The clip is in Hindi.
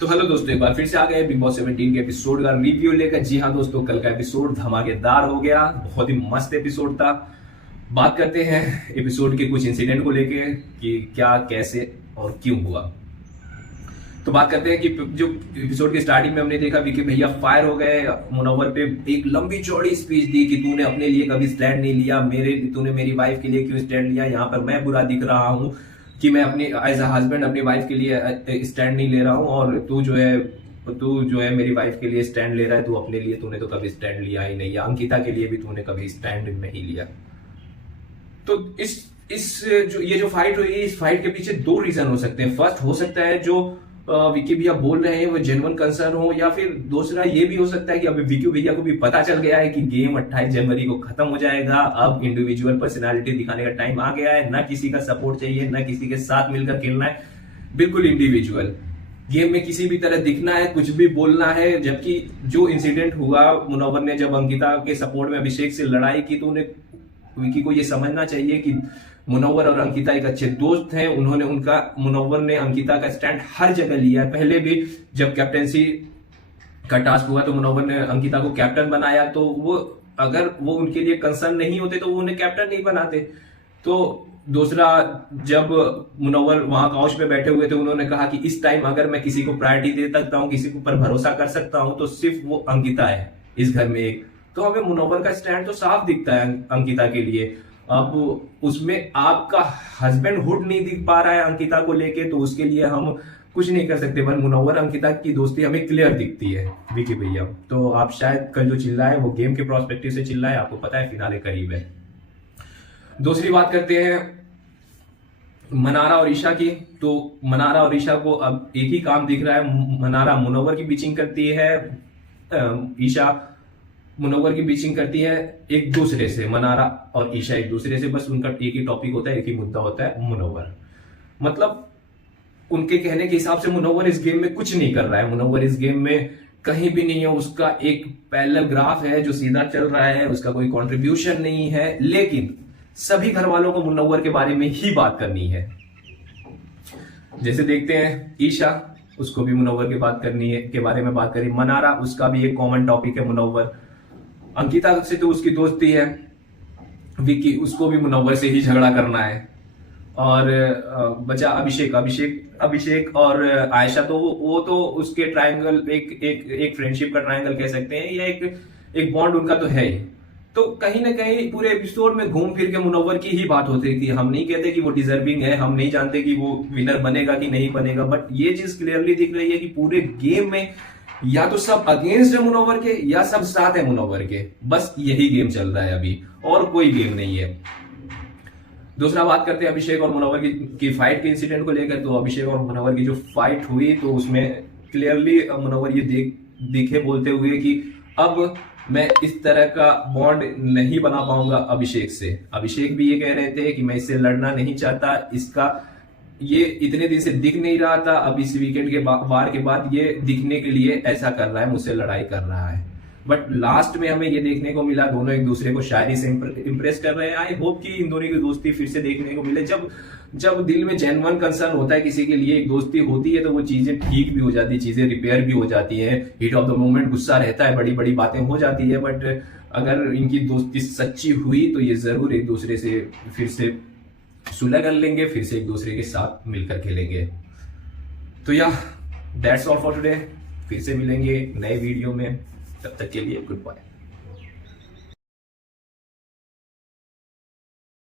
तो हेलो दोस्तों, एक बार फिर से आ गए बिग बॉस 17 के एपिसोड का रिव्यू लेकर। जी हाँ दोस्तों, कल का एपिसोड धमाकेदार हो गया, बहुत ही मस्त एपिसोड था। बात करते हैं एपिसोड के कुछ इंसिडेंट को लेके कि क्या कैसे और क्यों हुआ। तो बात करते हैं कि जो एपिसोड के स्टार्टिंग में हमने देखा विकी भैया फायर हो गए, मुनव्वर पे एक लंबी चौड़ी स्पीच दी कि तूने अपने लिए कभी स्टैंड नहीं लिया, तूने मेरी वाइफ के लिए क्यों स्टैंड लिया, यहाँ पर मैं बुरा दिख रहा हूँ कि मैं अपनी एज अ हस्बैंड अपनी वाइफ के लिए स्टैंड नहीं ले रहा हूँ, और तू जो है मेरी वाइफ के लिए स्टैंड ले रहा है, तू अपने लिए तूने तो कभी स्टैंड लिया ही नहीं, अंकिता के लिए भी तूने कभी स्टैंड नहीं लिया। तो इस जो ये जो फाइट हुई, इस फाइट के पीछे दो रीजन हो सकते हैं। फर्स्ट हो सकता है जो विकी भैया बोल रहे हैं वो जेन्युइन कंसर्न हो, या फिर दूसरा ये भी हो सकता है कि अभी विकी भैया को भी पता चल गया है कि गेम 28 जनवरी को खत्म हो जाएगा, अब इंडिविजुअल पर्सनालिटी दिखाने का टाइम आ गया है, ना किसी का सपोर्ट चाहिए, ना किसी के साथ मिलकर खेलना है, बिल्कुल इंडिविजुअल गेम में किसी भी तरह दिखना है, कुछ भी बोलना है। जबकि जो इंसिडेंट हुआ, मुनव्वर ने जब अंकिता के सपोर्ट में अभिषेक से लड़ाई की, तो उन्हें विकी को ये समझना चाहिए कि मुनव्वर और अंकिता एक अच्छे दोस्त हैं। मुनव्वर ने अंकिता का स्टैंड हर जगह लिया है। पहले भी जब कैप्टेंसी का टास्क हुआ तो मुनव्वर ने अंकिता को कैप्टन बनाया, तो अगर वो उनके लिए कंसर्न नहीं होते तो वो उन्हें कैप्टन नहीं बनाते। तो दूसरा, जब मुनव्वर वहां काउच पे बैठे हुए थे, उन्होंने कहा कि इस टाइम अगर मैं किसी को प्रायोरिटी दे सकता हूँ, किसी के ऊपर भरोसा कर सकता हूँ, तो सिर्फ वो अंकिता है इस घर में एक। तो हमें मुनव्वर का स्टैंड तो साफ दिखता है अंकिता के लिए। अब उसमें आपका हस्बैंडहुड नहीं दिख पा रहा है अंकिता को लेके, तो उसके लिए हम कुछ नहीं कर सकते। पर मुनव्वर अंकिता की दोस्ती हमें क्लियर दिखती है विकी भैया। तो आप शायद कल जो चिल्लाए वो गेम के प्रोस्पेक्टिव से चिल्लाए, आपको पता है फिनाले करीब है। दूसरी बात करते हैं मनारा और ईशा की। तो मनारा और ईशा को अब एक ही काम दिख रहा है, मनारा मुनव्वर की बीचिंग करती है, ईशा मुनव्वर की बीचिंग करती है एक दूसरे से। मनारा और ईशा एक दूसरे से, बस उनका एक ही टॉपिक होता है, एक ही मुद्दा होता है मुनव्वर। मतलब उनके कहने के हिसाब से मुनव्वर इस गेम में कुछ नहीं कर रहा है, मुनव्वर इस गेम में कहीं भी नहीं है, उसका एक पैरेलल ग्राफ है जो सीधा चल रहा है, उसका कोई कंट्रीब्यूशन नहीं है। लेकिन सभी घर वालों को मुनव्वर के बारे में ही बात करनी है। जैसे देखते हैं ईशा, उसको भी मुनव्वर की बात करनी है, के बारे में बात करी। मनारा, उसका भी एक कॉमन टॉपिक है मुनव्वर। अंकिता से तो उसकी दोस्ती है, विकी, उसको भी मुनव्वर से ही झगड़ा करना है। और बचा अभिषेक और आयशा, तो वो तो उसके ट्रायंगल, एक फ्रेंडशिप का ट्रायंगल कह सकते हैं, या एक बॉन्ड उनका तो है ही। तो कहीं ना कहीं पूरे एपिसोड में घूम फिर के मुनव्वर की ही बात होती थी। हम नहीं कहते कि वो डिजर्विंग है, हम नहीं जानते कि वो विनर बनेगा कि नहीं बनेगा, बट ये चीज क्लियरली दिख रही है कि पूरे गेम में या तो सब अगेंस्ट है मुनव्वर के, या सब साथ है मुनव्वर के। बस यही गेम चल रहा है अभी, और कोई गेम नहीं है। दूसरा, बात करते हैं अभिषेक और मुनव्वर की फाइट के इंसिडेंट को लेकर। तो अभिषेक और मुनव्वर की जो फाइट हुई, तो उसमें क्लियरली मुनव्वर ये दिखे बोलते हुए कि अब मैं इस तरह का बॉन्ड नहीं बना पाऊंगा अभिषेक से। अभिषेक भी ये कह रहे थे कि मैं इससे लड़ना नहीं चाहता, इसका ये इतने दिन से दिख नहीं रहा था, अब इस वीकेंड के वार के बाद ये दिखने के लिए ऐसा कर रहा है, मुझसे लड़ाई कर रहा है। बट लास्ट में हमें ये देखने को मिला, दोनों एक दूसरे को शायरी से इंप्रेस कर रहे हैं। आई होप कि इन दोनों की दोस्ती फिर से देखने को मिले। जब दिल में जेन्युइन कंसर्न होता है किसी के लिए, एक दोस्ती होती है, तो वो चीजें ठीक भी हो जाती है, चीजें रिपेयर भी हो जाती है। हीट ऑफ द मोमेंट गुस्सा रहता है, बड़ी बड़ी बातें हो जाती है, बट अगर इनकी दोस्ती सच्ची हुई तो ये जरूर एक दूसरे से फिर से सुलह कर लेंगे, फिर से एक दूसरे के साथ मिलकर खेलेंगे। तो या दैट्स ऑल फॉर टुडे। फिर से मिलेंगे नए वीडियो में, तब तक के लिए गुड बाय।